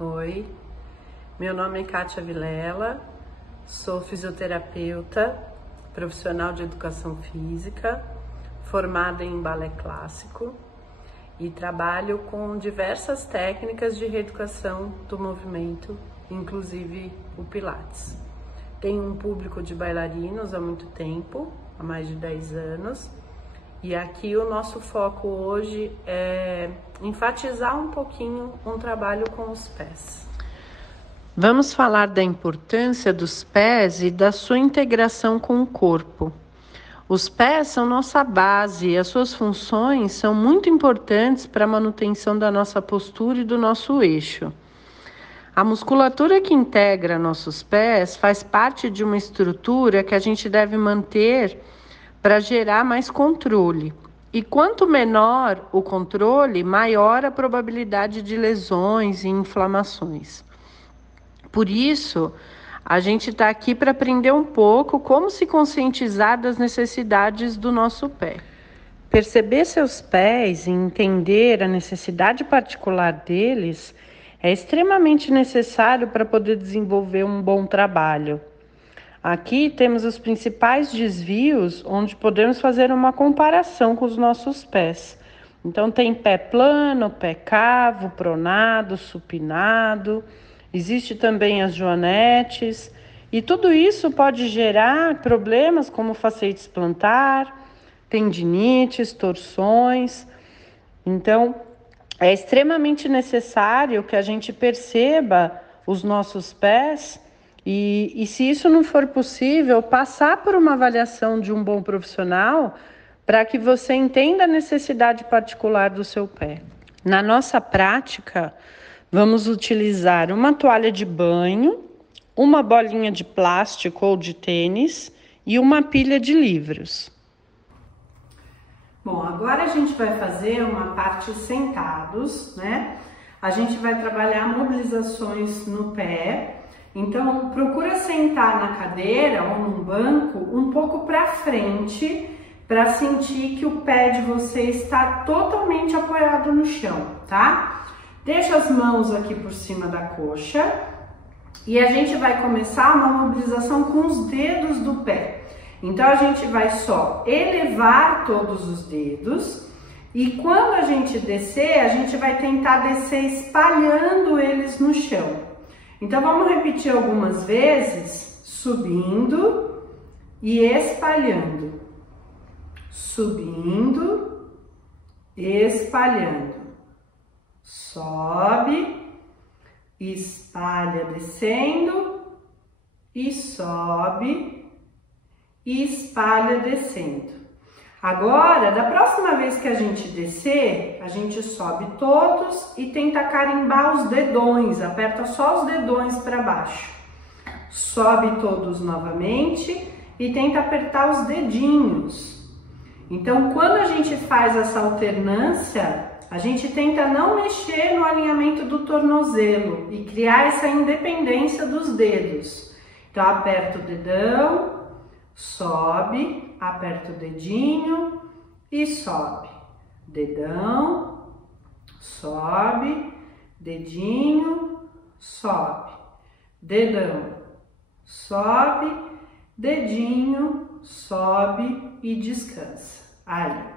Oi, meu nome é Kátia Vilela, sou fisioterapeuta, profissional de educação física, formada em balé clássico e trabalho com diversas técnicas de reeducação do movimento, inclusive o Pilates. Tenho um público de bailarinos há muito tempo, há mais de 10 anos, e aqui o nosso foco hoje é enfatizar um pouquinho um trabalho com os pés. Vamos falar da importância dos pés e da sua integração com o corpo. Os pés são nossa base e as suas funções são muito importantes para a manutenção da nossa postura e do nosso eixo. A musculatura que integra nossos pés faz parte de uma estrutura que a gente deve manter para gerar mais controle. E quanto menor o controle, maior a probabilidade de lesões e inflamações. Por isso, a gente está aqui para aprender um pouco como se conscientizar das necessidades do nosso pé. Perceber seus pés e entender a necessidade particular deles é extremamente necessário para poder desenvolver um bom trabalho. Aqui temos os principais desvios onde podemos fazer uma comparação com os nossos pés. Então tem pé plano, pé cavo, pronado, supinado. Existe também as joanetes. E tudo isso pode gerar problemas como faceite plantar, tendinites, torções. Então é extremamente necessário que a gente perceba os nossos pés e se isso não for possível, passar por uma avaliação de um bom profissional para que você entenda a necessidade particular do seu pé. Na nossa prática, vamos utilizar uma toalha de banho, uma bolinha de plástico ou de tênis e uma pilha de livros. Bom, agora a gente vai fazer uma parte sentados, né? A gente vai trabalhar mobilizações no pé. Então, procura sentar na cadeira ou num banco um pouco para frente para sentir que o pé de você está totalmente apoiado no chão, tá? Deixa as mãos aqui por cima da coxa e a gente vai começar uma mobilização com os dedos do pé. Então, a gente vai só elevar todos os dedos e quando a gente descer, a gente vai tentar descer espalhando eles no chão. Então, vamos repetir algumas vezes, subindo e espalhando. Subindo, espalhando. Sobe, espalha descendo e sobe e espalha descendo. Agora, da próxima vez que a gente descer, a gente sobe todos e tenta carimbar os dedões, aperta só os dedões para baixo. Sobe todos novamente e tenta apertar os dedinhos. Então, quando a gente faz essa alternância, a gente tenta não mexer no alinhamento do tornozelo e criar essa independência dos dedos. Então, aperta o dedão, sobe, aperta o dedinho e sobe. Dedão, sobe, dedinho, sobe. Dedão, sobe, dedinho, sobe e descansa. Aí.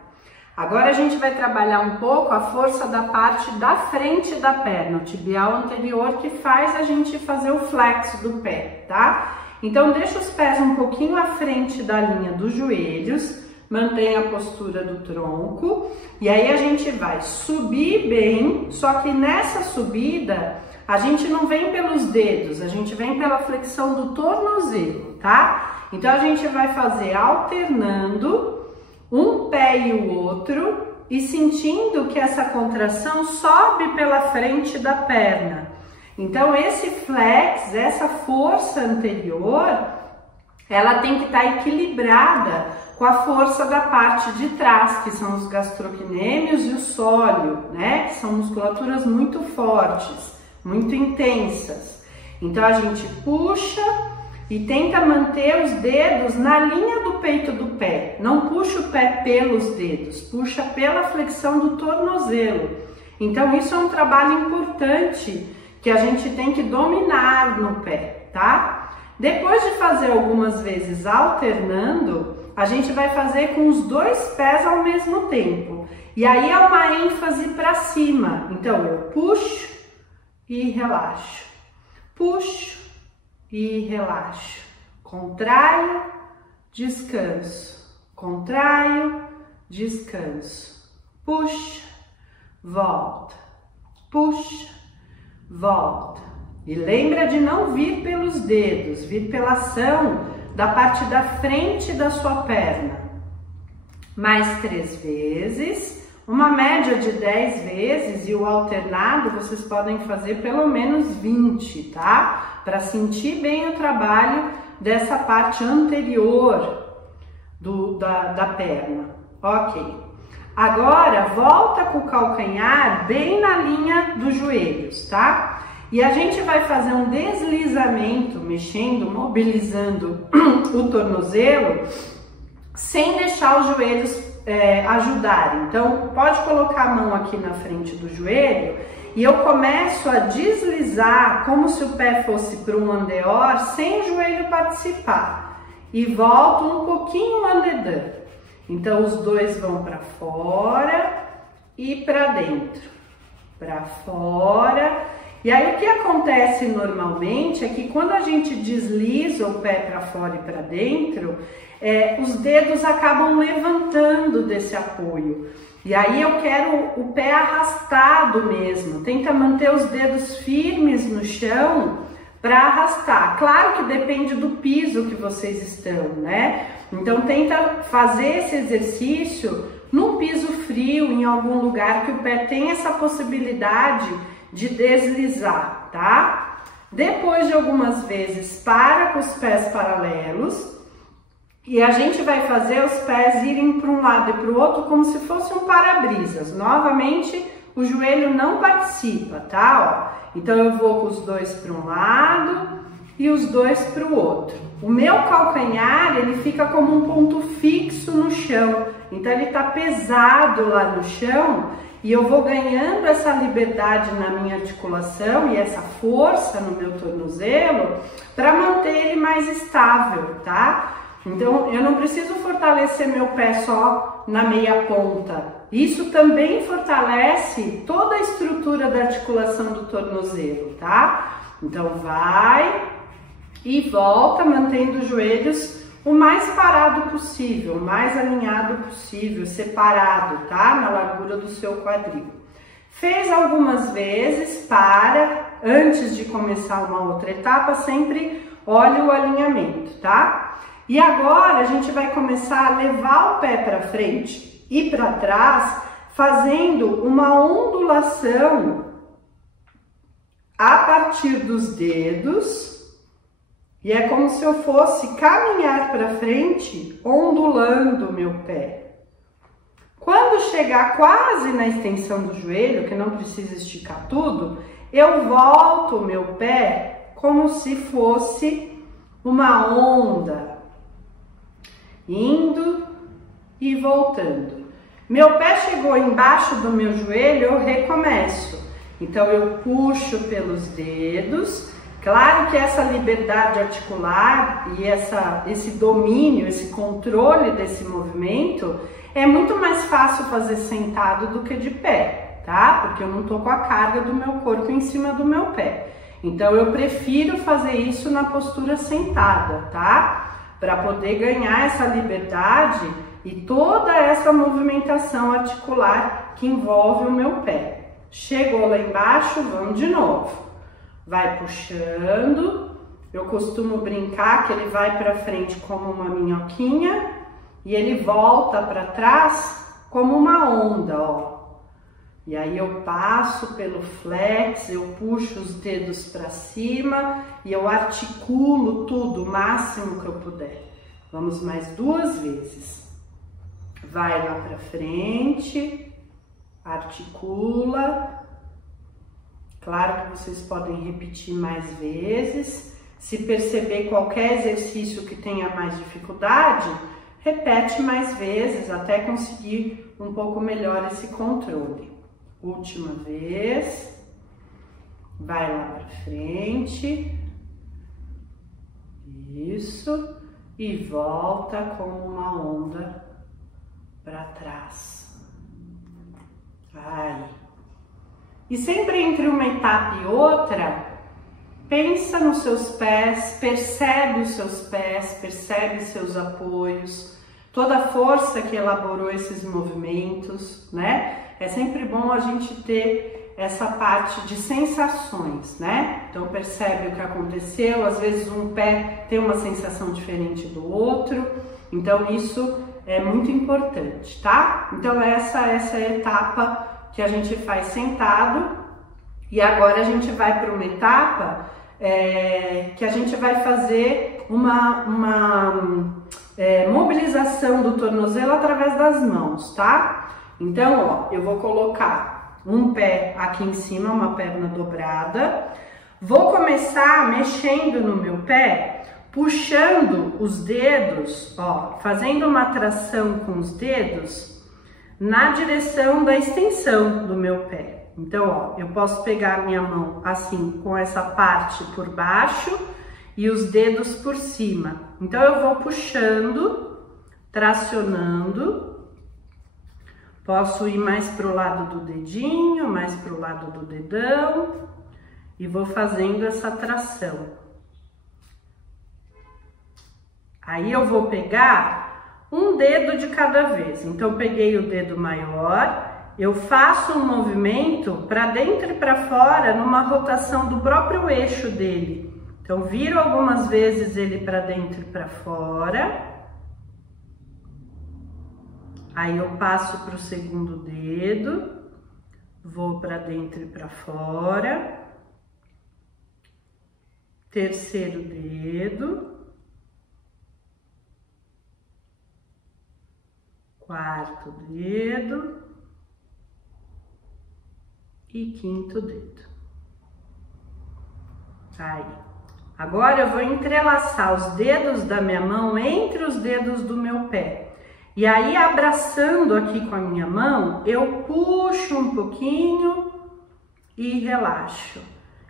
Agora a gente vai trabalhar um pouco a força da parte da frente da perna, o tibial anterior, que faz a gente fazer o flex do pé, tá? Então, deixa os pés um pouquinho à frente da linha dos joelhos, mantenha a postura do tronco, e aí a gente vai subir bem, só que nessa subida, a gente não vem pelos dedos, a gente vem pela flexão do tornozelo, tá? Então, a gente vai fazer alternando um pé e o outro e sentindo que essa contração sobe pela frente da perna. Então, esse flex, essa força anterior, ela tem que estar equilibrada com a força da parte de trás, que são os gastrocnêmios e o sólio, né? Que são musculaturas muito fortes, muito intensas. Então, a gente puxa e tenta manter os dedos na linha do peito do pé. Não puxa o pé pelos dedos, puxa pela flexão do tornozelo. Então, isso é um trabalho importante que que a gente tem que dominar no pé, tá? Depois de fazer algumas vezes alternando, a gente vai fazer com os dois pés ao mesmo tempo. E aí é uma ênfase para cima. Então eu puxo e relaxo. Puxo e relaxo. Contraio, descanso. Contraio, descanso. Puxa, volta. Puxa, volta. E lembra de não vir pelos dedos, vir pela ação da parte da frente da sua perna. Mais 3 vezes, uma média de 10 vezes, e o alternado vocês podem fazer pelo menos 20, tá? Para sentir bem o trabalho dessa parte anterior da perna. Ok. Agora, volta com o calcanhar bem na linha dos joelhos, tá? E a gente vai fazer um deslizamento, mexendo, mobilizando o tornozelo, sem deixar os joelhos ajudarem. Então, pode colocar a mão aqui na frente do joelho e eu começo a deslizar como se o pé fosse para um andeor, sem o joelho participar. E volto um pouquinho andedã. Então, os dois vão para fora e para dentro. Para fora. E aí, o que acontece normalmente é que quando a gente desliza o pé para fora e para dentro, os dedos acabam levantando desse apoio. E aí eu quero o pé arrastado mesmo. Tenta manter os dedos firmes no chão para arrastar. Claro que depende do piso que vocês estão, né? Então tenta fazer esse exercício num piso frio, em algum lugar que o pé tenha essa possibilidade de deslizar, tá? Depois de algumas vezes, para com os pés paralelos e a gente vai fazer os pés irem para um lado e para o outro como se fosse um para-brisas. Novamente, o joelho não participa, tá? Ó, então eu vou com os dois para um lado e os dois para o outro. O meu calcanhar, ele fica como um ponto fixo no chão, então ele tá pesado lá no chão. E eu vou ganhando essa liberdade na minha articulação e essa força no meu tornozelo para manter ele mais estável, tá? Então, eu não preciso fortalecer meu pé só na meia ponta. Isso também fortalece toda a estrutura da articulação do tornozelo, tá? Então, vai e volta, mantendo os joelhos o mais parado possível, o mais alinhado possível, separado, tá? Na largura do seu quadril. Fez algumas vezes, para, antes de começar uma outra etapa, sempre olhe o alinhamento, tá? E agora a gente vai começar a levar o pé para frente e para trás, fazendo uma ondulação a partir dos dedos. E é como se eu fosse caminhar para frente, ondulando o meu pé. Quando chegar quase na extensão do joelho, que não precisa esticar tudo, eu volto o meu pé como se fosse uma onda, indo e voltando. Meu pé chegou embaixo do meu joelho, eu recomeço. Então eu puxo pelos dedos. Claro que essa liberdade articular e esse domínio, esse controle desse movimento é muito mais fácil fazer sentado do que de pé, tá? Porque eu não tô com a carga do meu corpo em cima do meu pé. Então eu prefiro fazer isso na postura sentada, tá? Para poder ganhar essa liberdade e toda essa movimentação articular que envolve o meu pé. Chegou lá embaixo, vamos de novo. Vai puxando, eu costumo brincar que ele vai para frente como uma minhoquinha e ele volta para trás como uma onda, ó. E aí eu passo pelo flex, eu puxo os dedos para cima e eu articulo tudo o máximo que eu puder. Vamos mais 2 vezes. Vai lá para frente, articula. Claro que vocês podem repetir mais vezes. Se perceber qualquer exercício que tenha mais dificuldade, repete mais vezes até conseguir um pouco melhor esse controle. Última vez. Vai lá para frente. Isso. E volta como uma onda para trás. Vai. E sempre entre uma etapa e outra, pensa nos seus pés, percebe os seus pés, percebe seus apoios, toda a força que elaborou esses movimentos, né? É sempre bom a gente ter essa parte de sensações, né? Então percebe o que aconteceu, às vezes um pé tem uma sensação diferente do outro, então isso é muito importante, tá? Então essa é a etapa que a gente faz sentado, e agora a gente vai para uma etapa que a gente vai fazer uma mobilização do tornozelo através das mãos, tá? Então, ó, eu vou colocar um pé aqui em cima, uma perna dobrada, vou começar mexendo no meu pé, puxando os dedos, ó, fazendo uma tração com os dedos na direção da extensão do meu pé. Então, ó, eu posso pegar a minha mão assim, com essa parte por baixo e os dedos por cima. Então, eu vou puxando, tracionando. Posso ir mais pro lado do dedinho, mais pro lado do dedão e vou fazendo essa tração. Aí eu vou pegar um dedo de cada vez. Então, eu peguei o dedo maior, eu faço um movimento para dentro e para fora numa rotação do próprio eixo dele. Então, viro algumas vezes ele para dentro e para fora. Aí eu passo para o segundo dedo, vou para dentro e para fora. Terceiro dedo. Quarto dedo e quinto dedo. Aí. Agora eu vou entrelaçar os dedos da minha mão entre os dedos do meu pé. E aí, abraçando aqui com a minha mão, eu puxo um pouquinho e relaxo.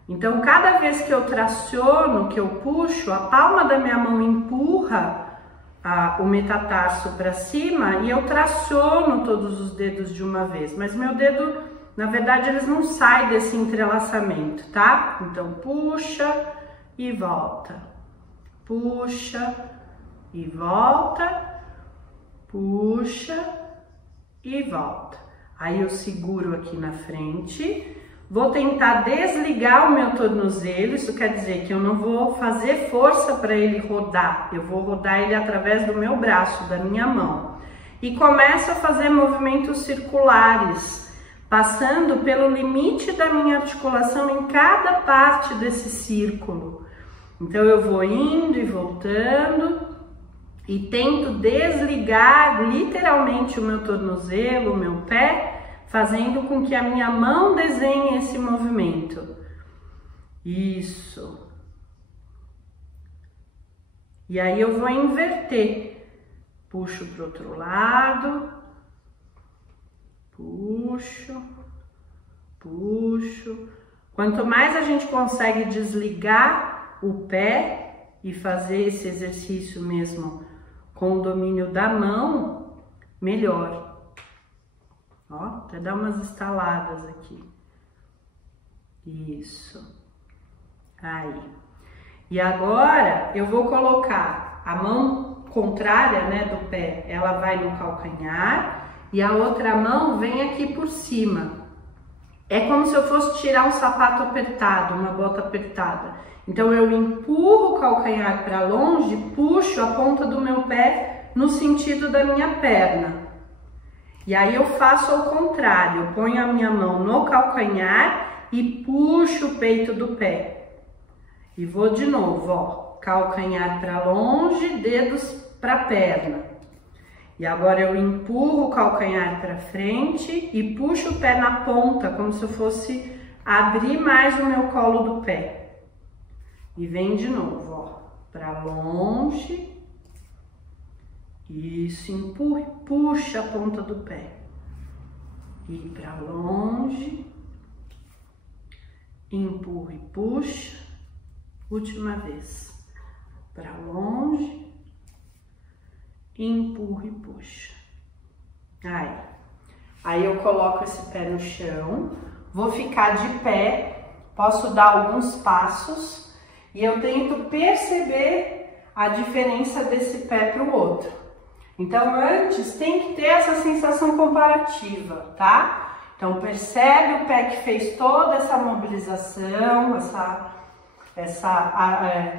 Então, cada vez que eu traciono, que eu puxo, a palma da minha mão empurra o metatarso para cima e eu traciono todos os dedos de uma vez, mas meu dedo, na verdade, eles não saem desse entrelaçamento, tá? Então, puxa e volta, puxa e volta, puxa e volta. Aí eu seguro aqui na frente. Vou tentar desligar o meu tornozelo, isso quer dizer que eu não vou fazer força para ele rodar, eu vou rodar ele através do meu braço, da minha mão. E começo a fazer movimentos circulares, passando pelo limite da minha articulação em cada parte desse círculo. Então eu vou indo e voltando e tento desligar literalmente o meu tornozelo, o meu pé, fazendo com que a minha mão desenhe esse movimento. Isso. E aí eu vou inverter. Puxo para o outro lado. Puxo. Puxo. Quanto mais a gente consegue desligar o pé e fazer esse exercício mesmo com o domínio da mão, melhor. Ó, até dar umas estaladas aqui. Isso. Aí. E agora eu vou colocar a mão contrária, né, do pé, ela vai no calcanhar e a outra mão vem aqui por cima. É como se eu fosse tirar um sapato apertado, uma bota apertada. Então eu empurro o calcanhar para longe, puxo a ponta do meu pé no sentido da minha perna. E aí eu faço ao contrário, eu ponho a minha mão no calcanhar e puxo o peito do pé. E vou de novo, ó, calcanhar para longe, dedos para a perna. E agora eu empurro o calcanhar para frente e puxo o pé na ponta, como se eu fosse abrir mais o meu colo do pé. E vem de novo, ó, para longe. Isso, empurra, puxa a ponta do pé. E para longe. empurra e puxa, última vez, para longe, empurra e puxa. Aí eu coloco esse pé no chão, vou ficar de pé, posso dar alguns passos e eu tento perceber a diferença desse pé para o outro. Então antes tem que ter essa sensação comparativa, tá? Então percebe o pé que fez toda essa mobilização,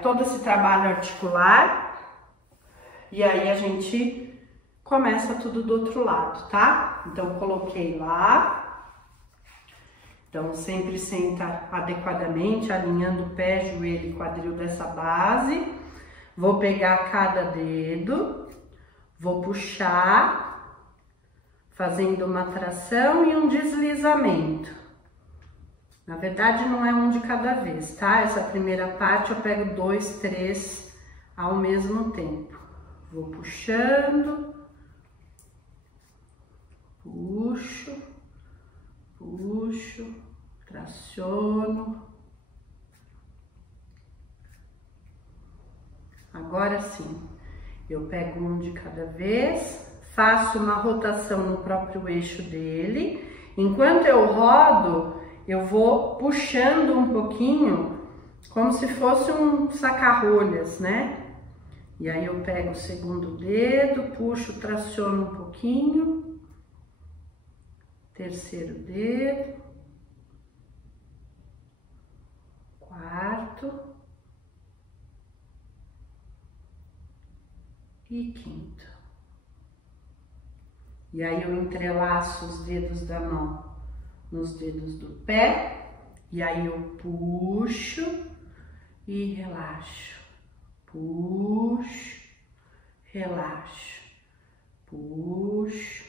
todo esse trabalho articular, e aí a gente começa tudo do outro lado, tá? Então coloquei lá, então sempre senta adequadamente, alinhando o pé, joelho e quadril dessa base. Vou pegar cada dedo, vou puxar, fazendo uma tração e um deslizamento. Na verdade, não é um de cada vez, tá? Essa primeira parte eu pego 2, 3 ao mesmo tempo. Vou puxando, puxo, puxo, traciono. Agora sim, eu pego um de cada vez. Faço uma rotação no próprio eixo dele. Enquanto eu rodo, eu vou puxando um pouquinho, como se fosse um saca-rolhas, né? E aí eu pego o segundo dedo, puxo, traciono um pouquinho. Terceiro dedo. Quarto. E quinto. E aí eu entrelaço os dedos da mão nos dedos do pé, e aí eu puxo e relaxo, puxo, relaxo, puxo,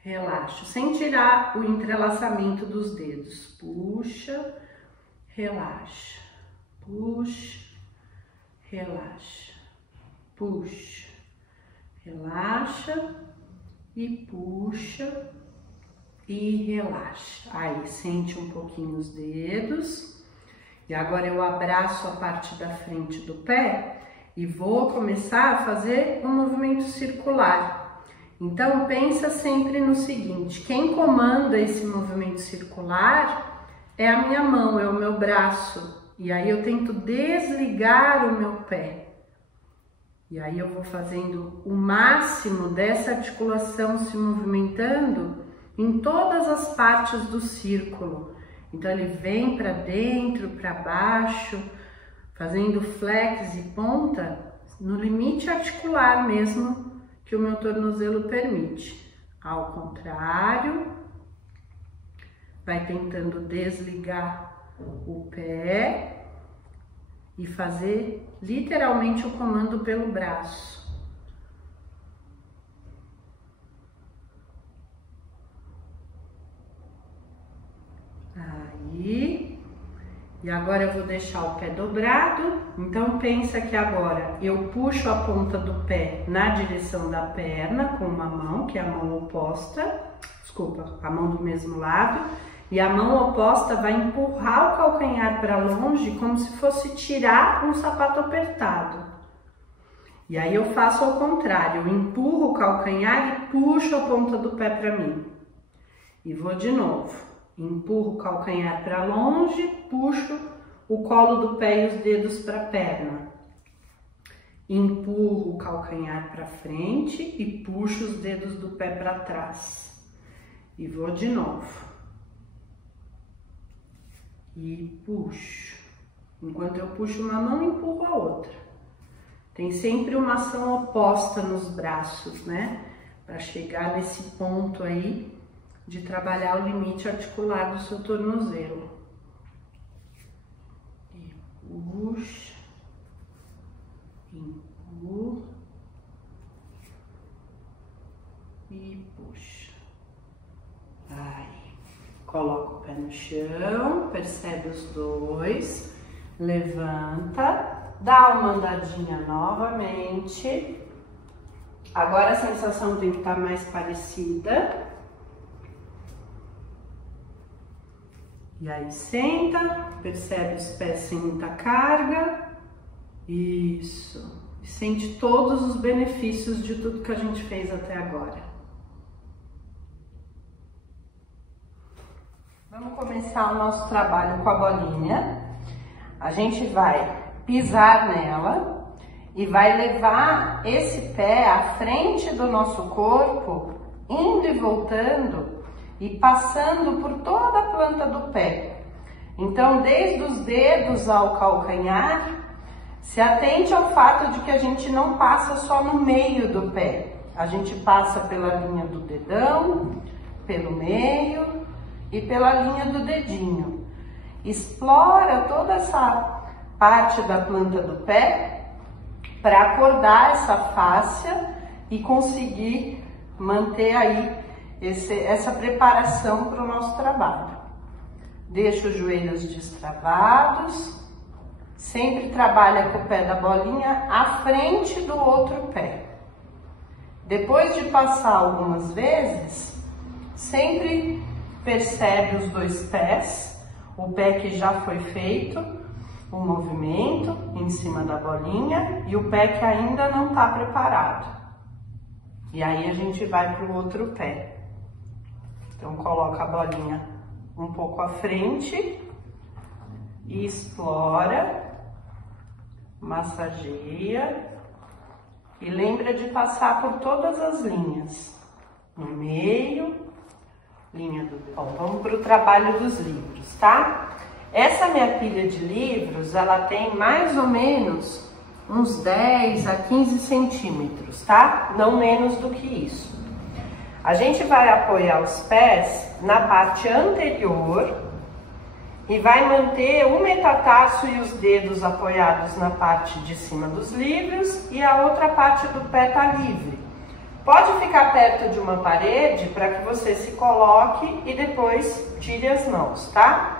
relaxo, sem tirar o entrelaçamento dos dedos. Puxa, relaxa, puxa, relaxa, puxa, relaxa e puxa e relaxa. Aí sente um pouquinho os dedos. E agora eu abraço a parte da frente do pé e vou começar a fazer um movimento circular. Então pensa sempre no seguinte: quem comanda esse movimento circular é a minha mão, é o meu braço. E aí eu tento desligar o meu pé. E aí eu vou fazendo o máximo dessa articulação se movimentando em todas as partes do círculo. Então ele vem para dentro, para baixo, fazendo flex e ponta no limite articular mesmo que o meu tornozelo permite. Ao contrário, vai tentando desligar o pé e fazer literalmente o comando pelo braço. Aí, e agora eu vou deixar o pé dobrado. Então pensa que agora eu puxo a ponta do pé na direção da perna com uma mão, que é a mão oposta, desculpa, a mão do mesmo lado. E a mão oposta vai empurrar o calcanhar para longe, como se fosse tirar um sapato apertado. E aí eu faço ao contrário, eu empurro o calcanhar e puxo a ponta do pé para mim. E vou de novo, empurro o calcanhar para longe, puxo o colo do pé e os dedos para a perna. Empurro o calcanhar para frente e puxo os dedos do pé para trás. E vou de novo. E puxo. Enquanto eu puxo uma mão, empurro a outra. Tem sempre uma ação oposta nos braços, né? Para chegar nesse ponto aí de trabalhar o limite articular do seu tornozelo. E puxa. Empurra. E puxa. Vai. Coloca o pé no chão, percebe os dois, levanta, dá uma andadinha novamente. Agora a sensação tem que estar mais parecida. E aí senta, percebe os pés sem muita carga. Isso. E sente todos os benefícios de tudo que a gente fez até agora. Vamos começar o nosso trabalho com a bolinha. A gente vai pisar nela e vai levar esse pé à frente do nosso corpo, indo e voltando e passando por toda a planta do pé. Então, desde os dedos ao calcanhar, se atente ao fato de que a gente não passa só no meio do pé. A gente passa pela linha do dedão, pelo meio e pela linha do dedinho. Explora toda essa parte da planta do pé para acordar essa fáscia e conseguir manter aí essa preparação para o nosso trabalho. Deixa os joelhos destravados, sempre trabalha com o pé da bolinha à frente do outro pé. Depois de passar algumas vezes, sempre percebe os dois pés, o pé que já foi feito, o movimento em cima da bolinha e o pé que ainda não está preparado. E aí a gente vai para o outro pé. Então coloca a bolinha um pouco à frente e explora, massageia e lembra de passar por todas as linhas, no meio, linha do... Bom, vamos para o trabalho dos livros, tá? Essa minha pilha de livros, ela tem mais ou menos uns 10 a 15 centímetros, tá? Não menos do que isso. A gente vai apoiar os pés na parte anterior e vai manter o metatarso e os dedos apoiados na parte de cima dos livros e a outra parte do pé tá livre. Pode ficar perto de uma parede para que você se coloque e depois tire as mãos, tá?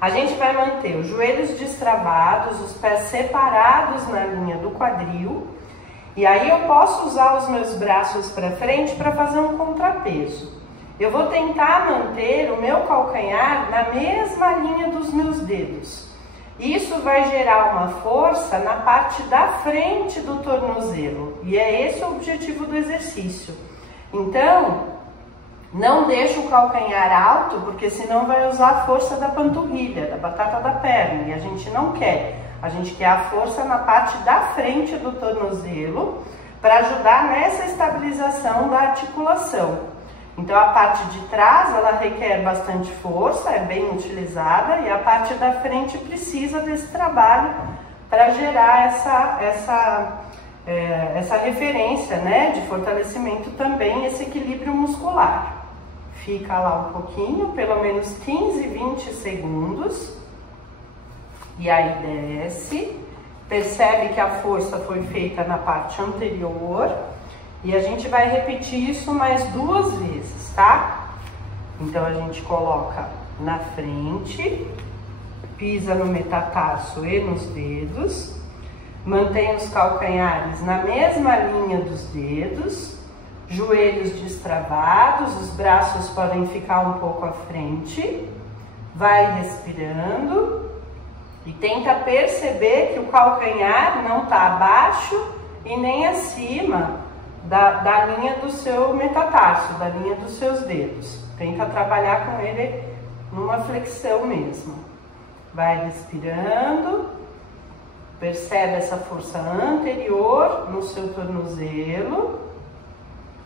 A gente vai manter os joelhos destravados, os pés separados na linha do quadril. E aí eu posso usar os meus braços para frente para fazer um contrapeso. Eu vou tentar manter o meu calcanhar na mesma linha dos meus dedos. Isso vai gerar uma força na parte da frente do tornozelo. E é esse o objetivo do exercício. Então, não deixa o calcanhar alto, porque senão vai usar a força da panturrilha, da batata da perna. E a gente não quer. A gente quer a força na parte da frente do tornozelo para ajudar nessa estabilização da articulação. Então a parte de trás ela requer bastante força, é bem utilizada, e a parte da frente precisa desse trabalho para gerar essa referência, né, de fortalecimento também, esse equilíbrio muscular. Fica lá um pouquinho, pelo menos 15, 20 segundos. E aí desce, percebe que a força foi feita na parte anterior e a gente vai repetir isso mais 2 vezes, tá? Então a gente coloca na frente, pisa no metatarso e nos dedos, mantém os calcanhares na mesma linha dos dedos, joelhos destravados, os braços podem ficar um pouco à frente, vai respirando. E tenta perceber que o calcanhar não está abaixo e nem acima da linha do seu metatarso, da linha dos seus dedos. Tenta trabalhar com ele numa flexão mesmo. Vai respirando, percebe essa força anterior no seu tornozelo,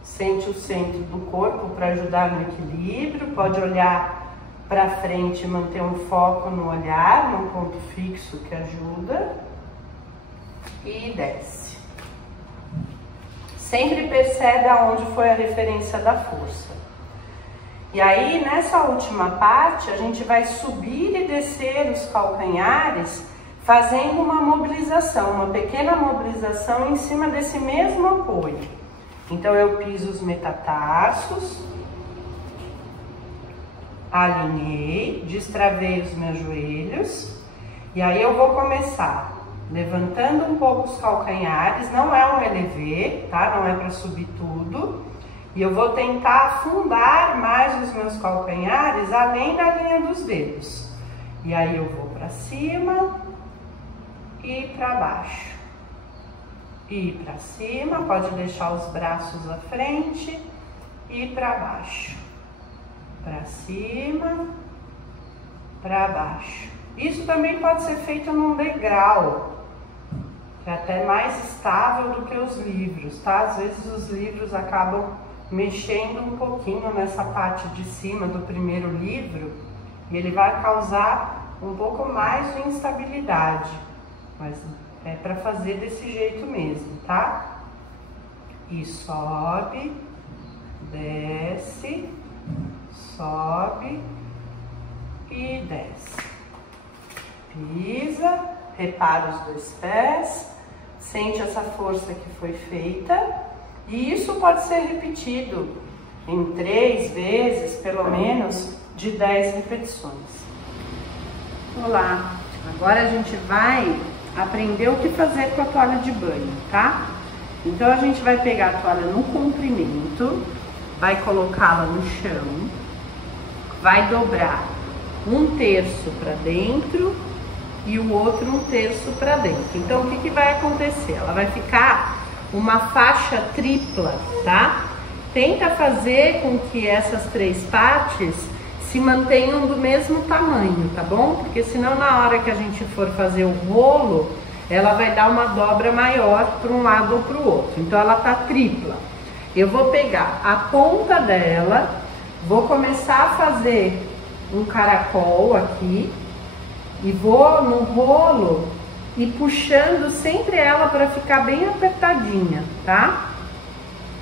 sente o centro do corpo para ajudar no equilíbrio, pode olhar para frente, manter um foco no olhar, num ponto fixo que ajuda, e desce. Sempre percebe aonde foi a referência da força. E aí, nessa última parte, a gente vai subir e descer os calcanhares, fazendo uma mobilização, uma pequena mobilização em cima desse mesmo apoio. Então, eu piso os metatarsos, alinhei, destravei os meus joelhos e aí eu vou começar levantando um pouco os calcanhares, não é um LV, tá? Não é para subir tudo. E eu vou tentar afundar mais os meus calcanhares além da linha dos dedos. E aí eu vou para cima e para baixo. E para cima, pode deixar os braços à frente e para baixo. Para cima, para baixo. Isso também pode ser feito num degrau, que é até mais estável do que os livros, tá? Às vezes os livros acabam mexendo um pouquinho nessa parte de cima do primeiro livro e ele vai causar um pouco mais de instabilidade, mas é para fazer desse jeito mesmo, tá? E sobe, desce, sobe e desce. Pisa, repara os dois pés, sente essa força que foi feita. E isso pode ser repetido em 3 vezes, pelo menos, de 10 repetições. Olá! Agora a gente vai aprender o que fazer com a toalha de banho, tá? Então a gente vai pegar a toalha no comprimento, vai colocá-la no chão, vai dobrar 1/3 para dentro e o outro 1/3 para dentro. Então o que vai acontecer? Ela vai ficar uma faixa tripla, tá? Tenta fazer com que essas 3 partes se mantenham do mesmo tamanho, tá bom? Porque senão na hora que a gente for fazer o rolo, ela vai dar uma dobra maior para um lado ou para o outro. Então ela tá tripla. Eu vou pegar a ponta dela, vou começar a fazer um caracol aqui e vou no rolo e puxando sempre ela para ficar bem apertadinha, tá?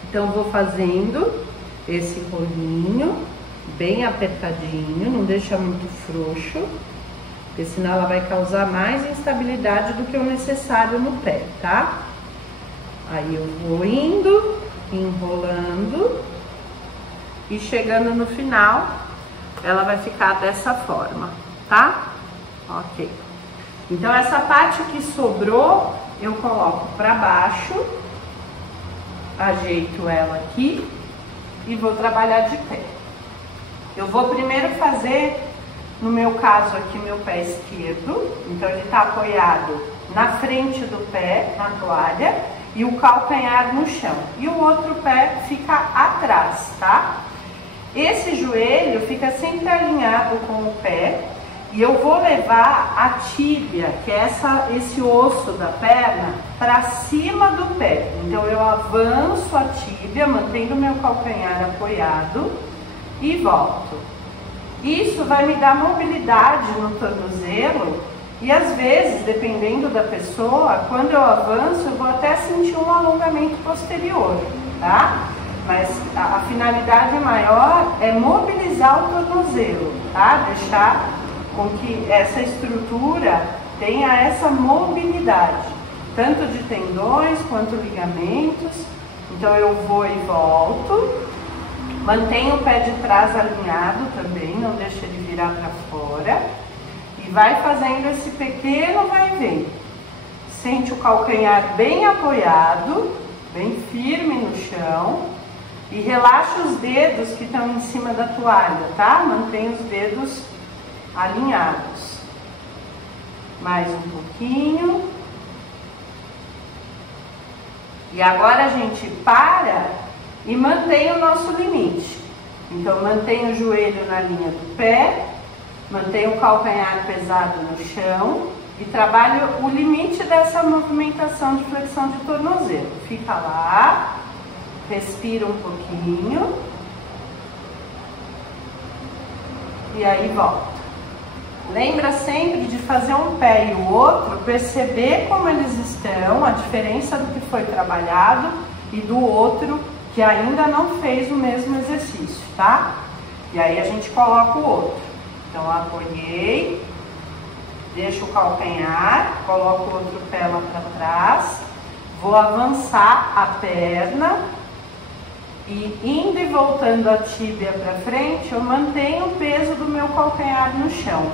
Então vou fazendo esse rolinho bem apertadinho, não deixa muito frouxo, porque senão ela vai causar mais instabilidade do que o necessário no pé, tá? Aí eu vou indo, enrolando e chegando no final, ela vai ficar dessa forma, tá? Ok. Então essa parte que sobrou, eu coloco para baixo, ajeito ela aqui e vou trabalhar de pé. Eu vou primeiro fazer, no meu caso aqui, meu pé esquerdo, então ele está apoiado na frente do pé, na toalha, e o calcanhar no chão. E o outro pé fica atrás, tá? Esse joelho fica sempre alinhado com o pé. E eu vou levar a tíbia, que é esse osso da perna, para cima do pé. Então eu avanço a tíbia, mantendo meu calcanhar apoiado e volto. Isso vai me dar mobilidade no tornozelo e às vezes, dependendo da pessoa, quando eu avanço, eu vou até sentir um alongamento posterior, tá? Mas a finalidade maior é mobilizar o tornozelo, tá? Deixar com que essa estrutura tenha essa mobilidade, tanto de tendões quanto ligamentos. Então eu vou e volto, mantenho o pé de trás alinhado também, não deixa ele virar para fora, e vai fazendo esse pequeno vai e vem. Sente o calcanhar bem apoiado, bem firme no chão, e relaxa os dedos que estão em cima da toalha, tá? Mantém os dedos alinhados. Mais um pouquinho. E agora a gente para e mantém o nosso limite. Então mantém o joelho na linha do pé, mantém o calcanhar pesado no chão e trabalha o limite dessa movimentação de flexão de tornozelo. Fica lá, respira um pouquinho e aí volta. Lembra sempre de fazer um pé e o outro, perceber como eles estão, a diferença do que foi trabalhado e do outro que ainda não fez o mesmo exercício, tá? E aí a gente coloca o outro. Então apoiei, deixo o calcanhar, coloco o outro pé lá para trás, vou avançar a perna e indo e voltando a tíbia para frente, eu mantenho o peso do meu calcanhar no chão.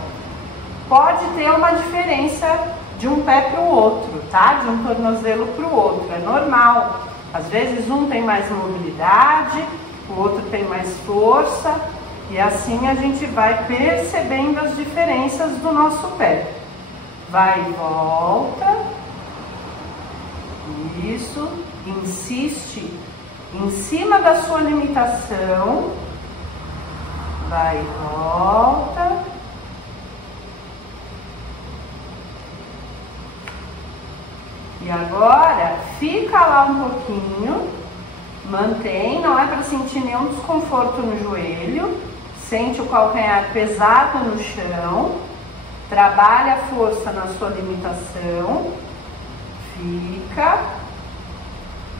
Pode ter uma diferença de um pé para o outro, tá? De um tornozelo para o outro, é normal. Às vezes um tem mais mobilidade o outro tem mais força, e assim a gente vai percebendo as diferenças do nosso pé. Vai e volta, isso, insiste em cima da sua limitação, vai e volta. E agora, fica lá um pouquinho, mantém, não é para sentir nenhum desconforto no joelho, sente o calcanhar pesado no chão, trabalha a força na sua limitação, fica,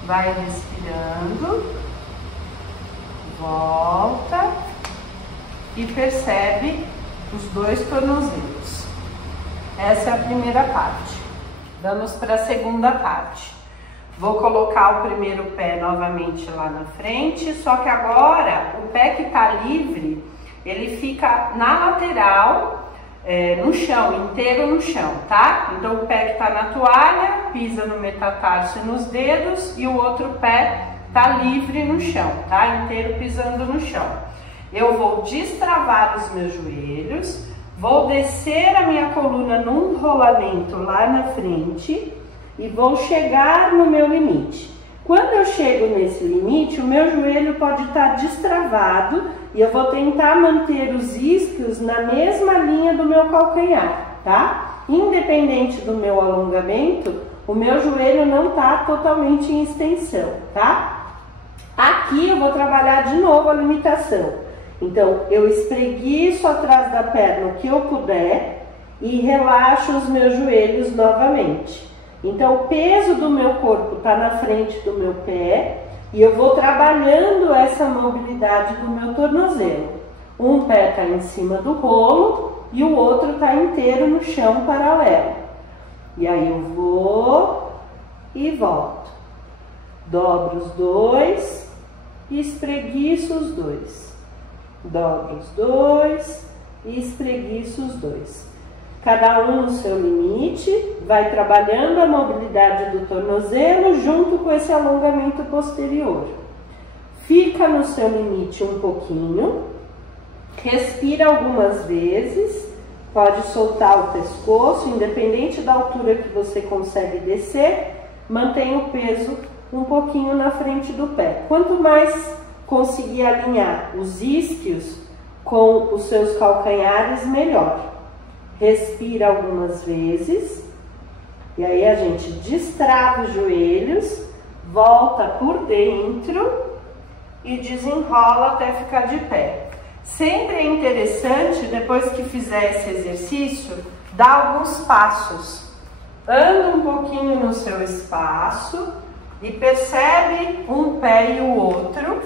vai respirando, volta e percebe os dois tornozelos. Essa é a primeira parte. Vamos para a segunda parte. Vou colocar o primeiro pé novamente lá na frente, só que agora o pé que está livre, ele fica na lateral, no chão, inteiro no chão, tá? Então o pé que está na toalha, pisa no metatarso e nos dedos, e o outro pé tá livre no chão, tá? Inteiro pisando no chão. Eu vou destravar os meus joelhos, vou descer a minha coluna num rolamento lá na frente e vou chegar no meu limite. Quando eu chego nesse limite, o meu joelho pode estar destravado e eu vou tentar manter os isquios na mesma linha do meu calcanhar, tá? Independente do meu alongamento, o meu joelho não está totalmente em extensão, tá? Aqui eu vou trabalhar de novo a limitação. Então, eu espreguiço atrás da perna o que eu puder e relaxo os meus joelhos novamente. Então, o peso do meu corpo está na frente do meu pé e eu vou trabalhando essa mobilidade do meu tornozelo. Um pé está em cima do rolo e o outro está inteiro no chão paralelo. E aí eu vou e volto. Dobro os dois e espreguiço os dois. Dobro os dois e espreguiço os dois. Cada um no seu limite, vai trabalhando a mobilidade do tornozelo junto com esse alongamento posterior. Fica no seu limite um pouquinho, respira algumas vezes, pode soltar o pescoço, independente da altura que você consegue descer, mantém o peso um pouquinho na frente do pé. Quanto mais conseguir alinhar os isquios com os seus calcanhares, melhor. Respira algumas vezes e aí a gente destrava os joelhos, volta por dentro e desenrola até ficar de pé. Sempre é interessante, depois que fizer esse exercício, dar alguns passos. Anda um pouquinho no seu espaço e percebe um pé e o outro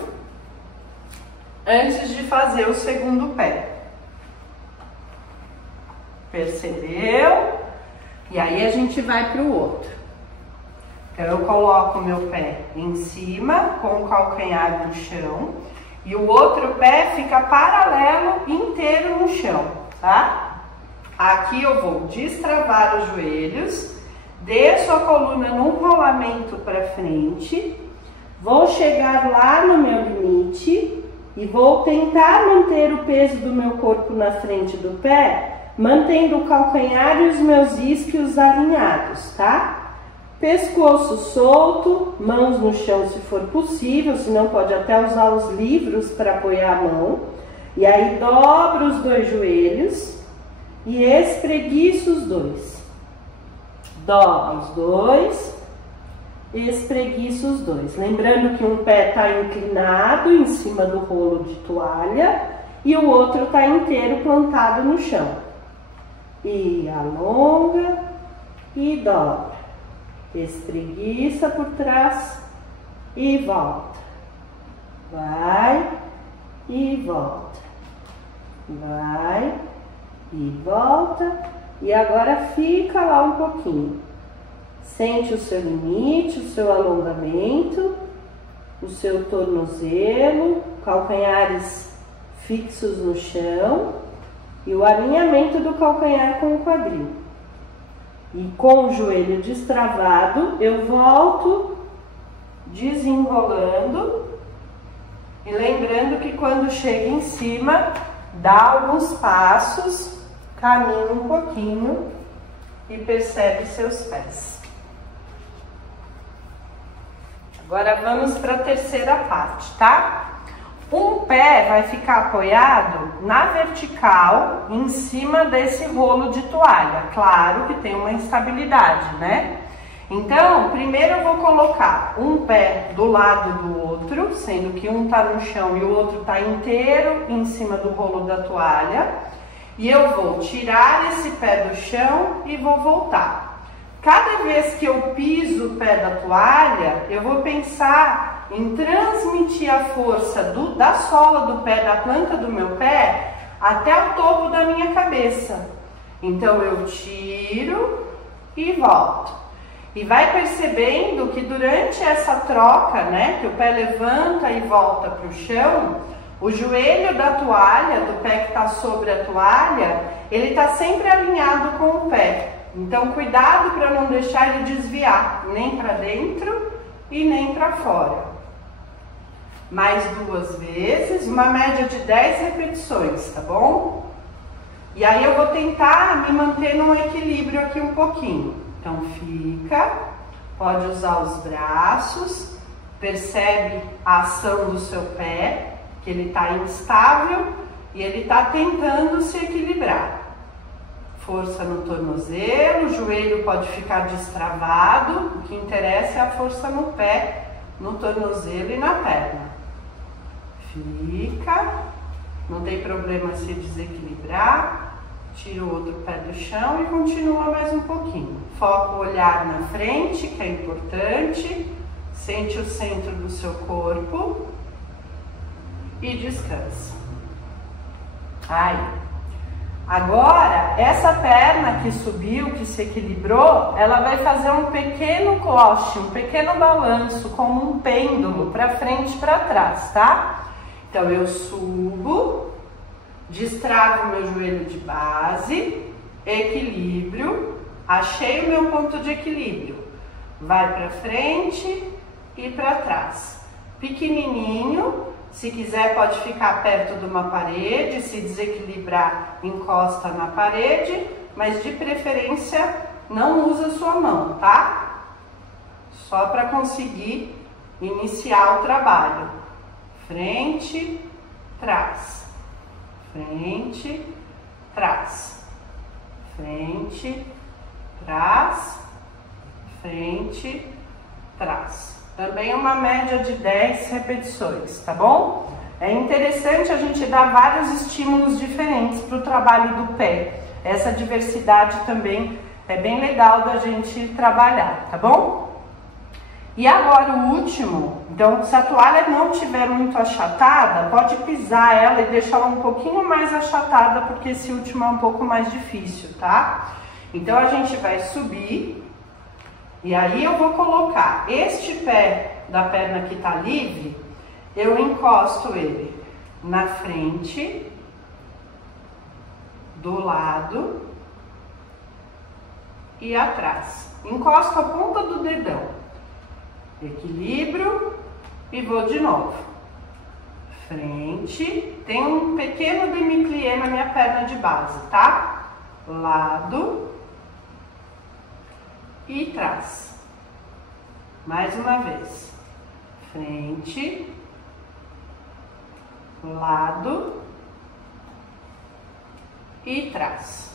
antes de fazer o segundo pé. Percebeu? E aí a gente vai para o outro. Então eu coloco o meu pé em cima, com o calcanhar no chão, e o outro pé fica paralelo inteiro no chão, tá? Aqui eu vou destravar os joelhos, desço a coluna num rolamento para frente, vou chegar lá no meu limite e vou tentar manter o peso do meu corpo na frente do pé, mantendo o calcanhar e os meus isquios alinhados, tá? Pescoço solto, mãos no chão se for possível, senão pode até usar os livros para apoiar a mão. E aí dobro os dois joelhos e espreguiço os dois. Dobro os dois, espreguiço os dois. Lembrando que um pé está inclinado em cima do rolo de toalha e o outro está inteiro plantado no chão. E alonga e dobra. Espreguiça por trás e volta. Vai e volta. Vai e volta. E agora fica lá um pouquinho. Sente o seu limite, o seu alongamento, o seu tornozelo, calcanhares fixos no chão e o alinhamento do calcanhar com o quadril. E com o joelho destravado, eu volto desenrolando E lembrando que quando chega em cima, dá alguns passos, caminha um pouquinho e percebe seus pés. Agora vamos para a terceira parte, tá? Um pé vai ficar apoiado na vertical, em cima desse rolo de toalha. Claro que tem uma instabilidade, né? Então, primeiro eu vou colocar um pé do lado do outro, sendo que um tá no chão e o outro tá inteiro em cima do rolo da toalha. E eu vou tirar esse pé do chão e vou voltar. Cada vez que eu piso o pé da toalha, eu vou pensar em transmitir a força da sola do pé, da planta do meu pé, até o topo da minha cabeça. Então eu tiro e volto. E vai percebendo que durante essa troca, né, que o pé levanta e volta para o chão, o joelho da toalha, do pé que está sobre a toalha, ele está sempre alinhado com o pé. Então, cuidado para não deixar ele desviar, nem para dentro e nem para fora. Mais 2 vezes, uma média de 10 repetições, tá bom? E aí eu vou tentar me manter num equilíbrio aqui um pouquinho. Então, fica, pode usar os braços, percebe a ação do seu pé, que ele está instável e ele está tentando se equilibrar. Força no tornozelo, o joelho pode ficar destravado, o que interessa é a força no pé, no tornozelo e na perna. Fica, não tem problema se desequilibrar, tira o outro pé do chão e continua mais um pouquinho. Foca o olhar na frente, que é importante, sente o centro do seu corpo e descansa. Aí. Agora, essa perna que subiu, que se equilibrou, ela vai fazer um pequeno cloche, um pequeno balanço, como um pêndulo, para frente e para trás, tá? Então, eu subo, destravo o meu joelho de base, equilíbrio, achei o meu ponto de equilíbrio. Vai para frente e para trás. Pequenininho. Se quiser, pode ficar perto de uma parede, se desequilibrar, encosta na parede, mas de preferência não usa sua mão, tá? Só para conseguir iniciar o trabalho. Frente, trás. Frente, trás. Frente, trás. Frente, trás. Também uma média de 10 repetições, tá bom? É interessante a gente dar vários estímulos diferentes para o trabalho do pé. Essa diversidade também é bem legal da gente trabalhar, tá bom? E agora o último, então se a toalha não estiver muito achatada, pode pisar ela e deixar ela um pouquinho mais achatada, porque esse último é um pouco mais difícil, tá? Então a gente vai subir. E aí eu vou colocar este pé da perna que está livre, eu encosto ele na frente, do lado e atrás. Encosto a ponta do dedão, equilíbrio e vou de novo. Frente, tem um pequeno demi-plié na minha perna de base, tá? Lado e trás. Mais uma vez. Frente, lado e trás.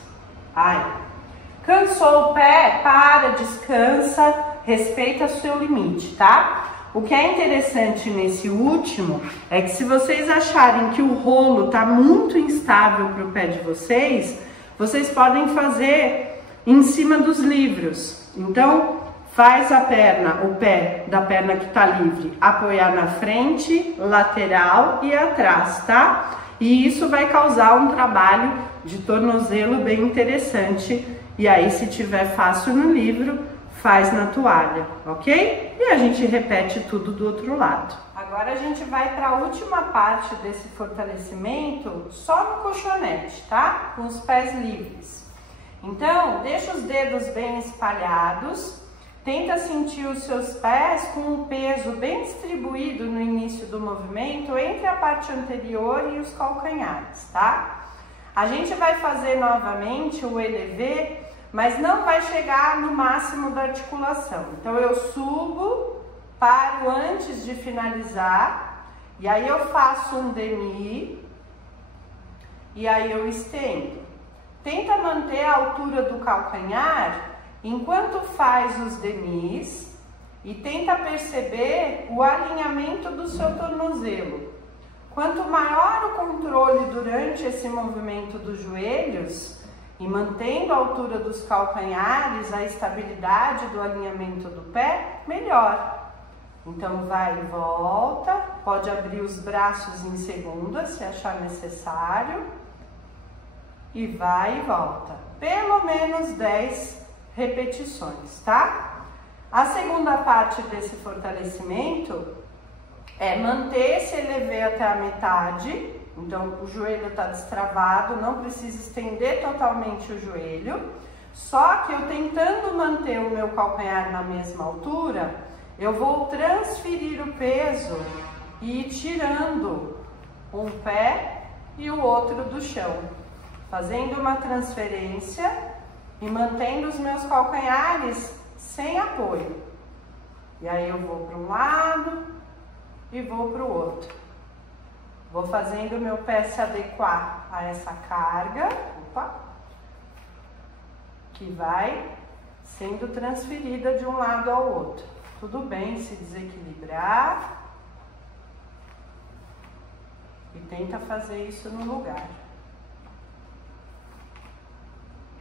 Aí. Cansou o pé? Para, descansa, respeita o seu limite, tá? O que é interessante nesse último é que se vocês acharem que o rolo tá muito instável para o pé de vocês, vocês podem fazer em cima dos livros. Então, faz a perna, o pé da perna que tá livre, apoiar na frente, lateral e atrás, tá? E isso vai causar um trabalho de tornozelo bem interessante. E aí, se tiver fácil no livro, faz na toalha, ok? E a gente repete tudo do outro lado. Agora a gente vai para a última parte desse fortalecimento, só no colchonete, tá? Com os pés livres. Então, deixa os dedos bem espalhados, Tenta sentir os seus pés com o peso bem distribuído no início do movimento entre a parte anterior e os calcanhares, tá? A gente vai fazer novamente o élevé, mas não vai chegar no máximo da articulação. Então eu subo, paro antes de finalizar, e aí eu faço um demi, e aí eu estendo. Tenta manter a altura do calcanhar enquanto faz os demis e tenta perceber o alinhamento do seu tornozelo. Quanto maior o controle durante esse movimento dos joelhos e mantendo a altura dos calcanhares, a estabilidade do alinhamento do pé, melhor. Então vai e volta, pode abrir os braços em segunda se achar necessário e vai e volta. Pelo menos 10 repetições, tá? A segunda parte desse fortalecimento é manter esse élevé até a metade. Então o joelho está destravado, não precisa estender totalmente o joelho. Só que eu tentando manter o meu calcanhar na mesma altura, eu vou transferir o peso e ir tirando um pé e o outro do chão, fazendo uma transferência e mantendo os meus calcanhares sem apoio. E aí eu vou para um lado e vou para o outro. Vou fazendo o meu pé se adequar a essa carga, que vai sendo transferida de um lado ao outro. Tudo bem se desequilibrar e tenta fazer isso no lugar.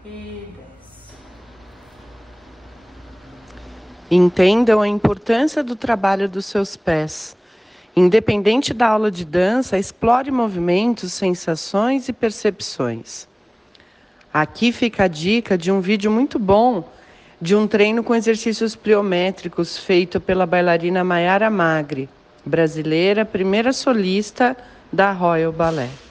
E desce. Entendam a importância do trabalho dos seus pés. Independente da aula de dança, explore movimentos, sensações e percepções. Aqui fica a dica de um vídeo muito bom de um treino com exercícios pliométricos feito pela bailarina Mayara Magri, brasileira, primeira solista da Royal Ballet.